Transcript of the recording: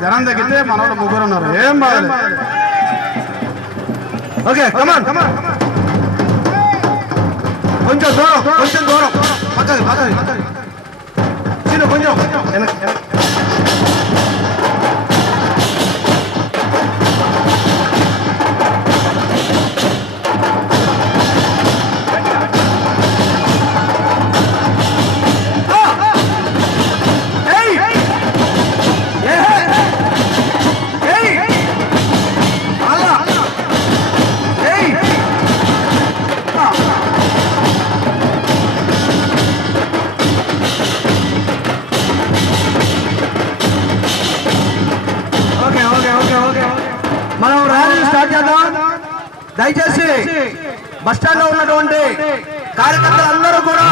జనం తగ్గితే మనోళ్ళు ముగ్గురు ఉన్నారు, ఏం బాధ. ఓకే కమాన్ కమాన్, కొంచెం దూరం పక్కది చిన్న కొంచెం మనం ర్యాలీ స్టార్ట్ చేద్దాం. దయచేసి బస్ స్టాండ్ లో ఉన్నటువంటి కార్యకర్తలు అందరూ కూడా